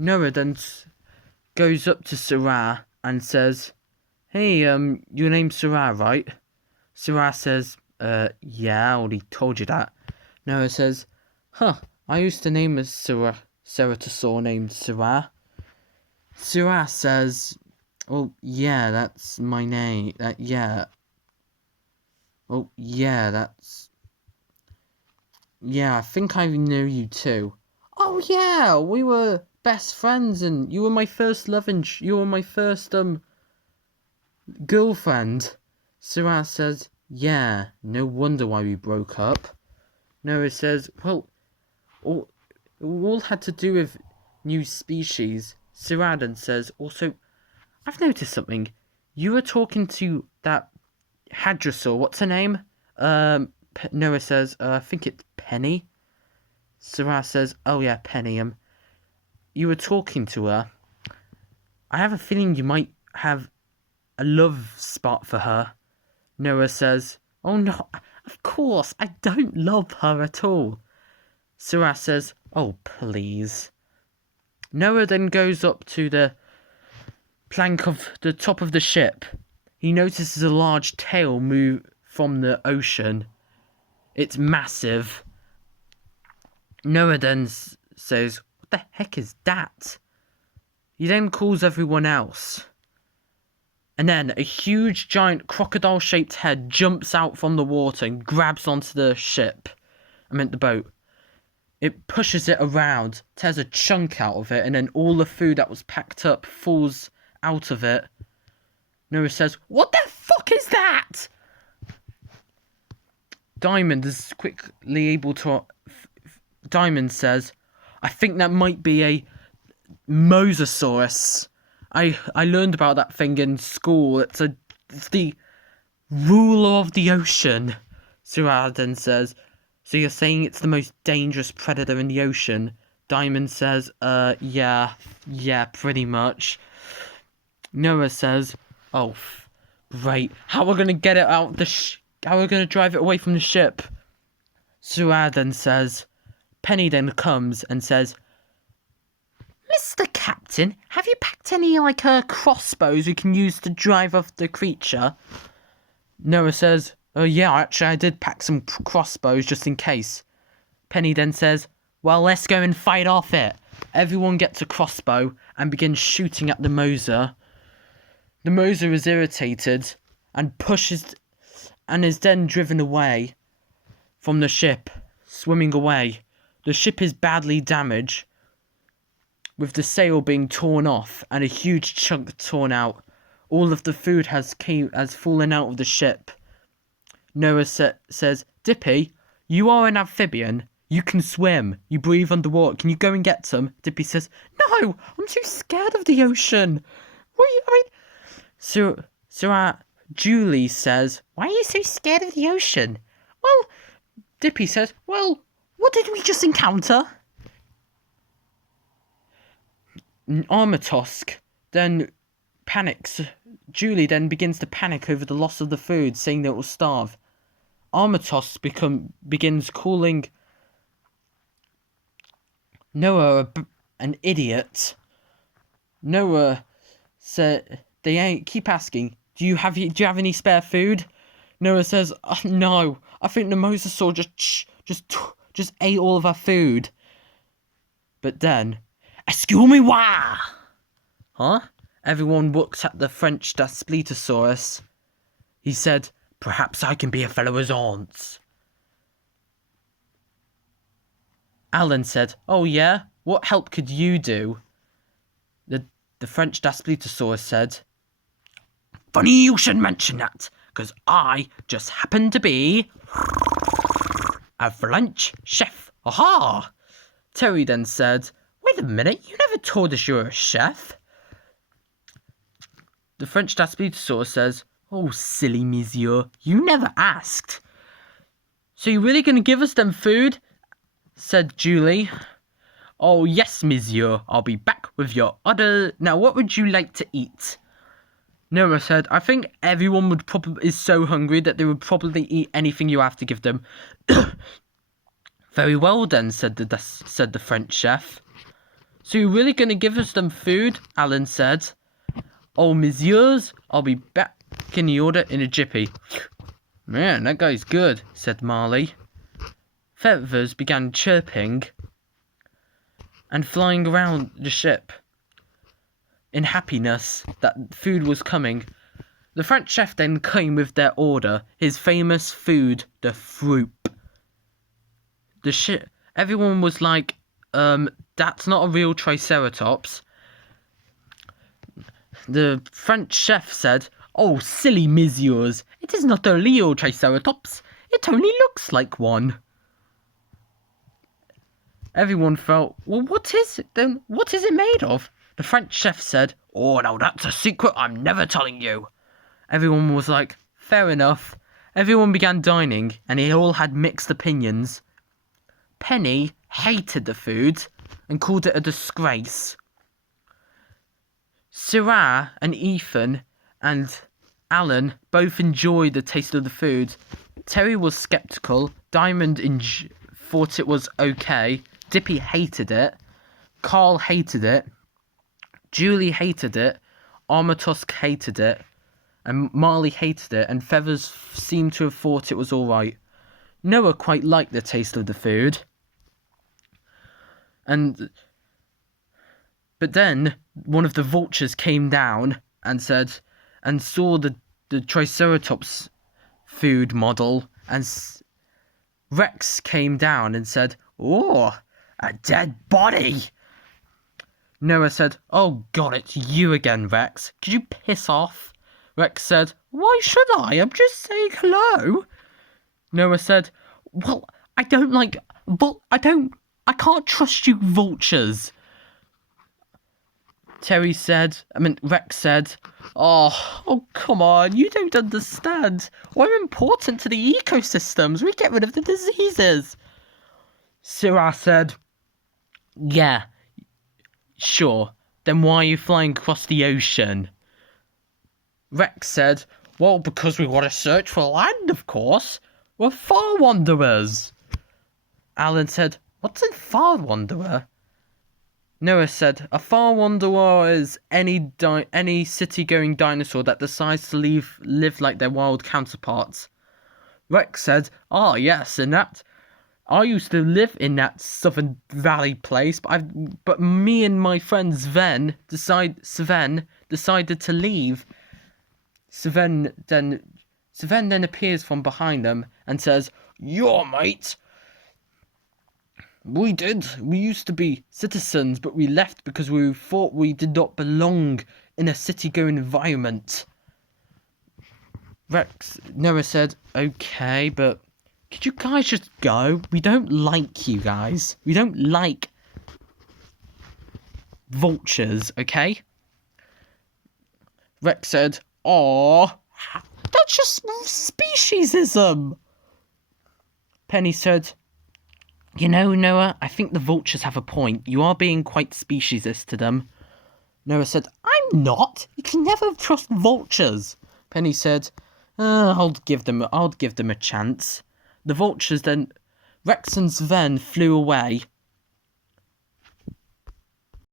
Noah then goes up to Sarah and says, "Hey, your name's Sarah, right?" Sarah says, yeah, I already told you that." Noah says, "Huh, I used to name a ceratosaur named Sarah." Sarah says, "Oh, yeah, that's my name. Yeah. Oh, yeah, yeah, I think I know you too." "Oh, yeah, we were best friends and you were my first love and you were my first, girlfriend." Sarah says, "Yeah, no wonder why we broke up." Noah says, "Well, all, it all had to do with new species." Sarah then says, "Also, I've noticed something. You were talking to that hadrosaur. What's her name?" Noah says, "I think it's Penny." Sarah says, "Oh yeah, Penny. You were talking to her. I have a feeling you might have a love spot for her." Noah says, "Oh no, of course, I don't love her at all." Sarah says, "Oh, please." Noah then goes up to the plank of the top of the ship. He notices a large tail move from the ocean. It's massive. Noah then says, "What the heck is that?" He then calls everyone else. And then a huge, giant, crocodile-shaped head jumps out from the water and grabs onto the ship. I meant the boat. It pushes it around, tears a chunk out of it, and then all the food that was packed up falls out of it. Noah says, "What the fuck is that?" Diamond is quickly able to... Diamond says, "I think that might be a mosasaurus. I learned about that thing in school. It's the ruler of the ocean." Sarah then says, "So you're saying it's the most dangerous predator in the ocean?" Diamond says, yeah, pretty much." Noah says, "Oh, great. How are we gonna get it out how are we gonna drive it away from the ship?" Sarah then says, Penny then comes and says, "Mr. Captain, have you packed any, crossbows we can use to drive off the creature?" Noah says, "Oh yeah, actually I did pack some crossbows just in case." Penny then says, "Well, let's go and fight off it." Everyone gets a crossbow and begins shooting at the Moser. The Moser is irritated and pushes and is then driven away from the ship, swimming away. The ship is badly damaged, with the sail being torn off and a huge chunk torn out. All of the food has fallen out of the ship. Noah says, "Dippy, you are an amphibian. You can swim. You breathe underwater. Can you go and get some?" Dippy says, "No, I'm too scared of the ocean." So Julie says, "Why are you so scared of the ocean?" Well, Dippy says, "Well, what did we just encounter?" Armatosk then panics. Julie then begins to panic over the loss of the food, saying that it will starve. Armatosk begins calling Noah an idiot. Noah said, they keep asking, do you have any spare food?" Noah says, "Oh, no, I think the mosasaur just ate all of our food." But then, "Excuse-moi!" Huh? Everyone looks at the French Daspletosaurus. He said, "Perhaps I can be a fellow as aunts." Alan said, "Oh yeah? What help could you do?" The French Daspletosaurus said, "Funny you should mention that, because I just happen to be a French chef. Aha!" Terry then said, "Wait a minute, you never told us you were a chef." The French Daspletosaurus says, "Oh, silly monsieur, you never asked." "So you really gonna give us them food?" said Julie. "Oh, yes, monsieur, I'll be back with your order. Now, what would you like to eat?" Noah said, "I think everyone is so hungry that they would probably eat anything you have to give them." "Very well then," said the French chef. So you're really going to give us them food? Alan said. Oh, messieurs, I'll be back in the order in a jiffy. Man, that guy's good, said Marley. Feathers began chirping and flying around the ship in happiness that food was coming. The French chef then came with their order, his famous food, the fruit. Everyone was like, that's not a real triceratops. The French chef said, oh, silly messieurs, it is not a real triceratops, it only looks like one. Everyone felt, well, what is it then? What is it made of? The French chef said, oh, no, that's a secret I'm never telling you. Everyone was like, fair enough. Everyone began dining, and they all had mixed opinions. Penny hated the food and called it a disgrace. Sarah and Ethan and Alan both enjoyed the taste of the food. Terry was sceptical. Diamond thought it was okay. Dippy hated it. Carl hated it. Julie hated it. Armatosk hated it. And Marley hated it. And Feathers seemed to have thought it was alright. Noah quite liked the taste of the food. But then one of the vultures came down and saw the Triceratops food model, and Rex came down and said, oh, a dead body. Noah said, oh God, it's you again, Rex. Could you piss off? Rex said, why should I? I'm just saying hello. Noah said, well, I can't trust you vultures. Rex said, oh, come on, you don't understand. We're important to the ecosystems. We get rid of the diseases. Sarah said, yeah, sure. Then why are you flying across the ocean? Rex said, well, because we want to search for land, of course. We're far wanderers. Alan said, what's a far wanderer? Noah said, a far wanderer is any city-going dinosaur that decides to live like their wild counterparts. Rex said, yes, and that I used to live in that Southern Valley place, but me and my friend Sven decided to leave. Sven then appears from behind them and says, your mate. We used to be citizens, but we left because we thought we did not belong in a city-going environment. Noah said, okay, but could you guys just go? We don't like you guys. We don't like vultures, okay? Rex said, that's just speciesism. Penny said, you know, Noah, I think the vultures have a point. You are being quite speciesist to them. Noah said, I'm not. You can never trust vultures. Penny said, I'll give them a chance. The vultures then, Rex and Sven flew away.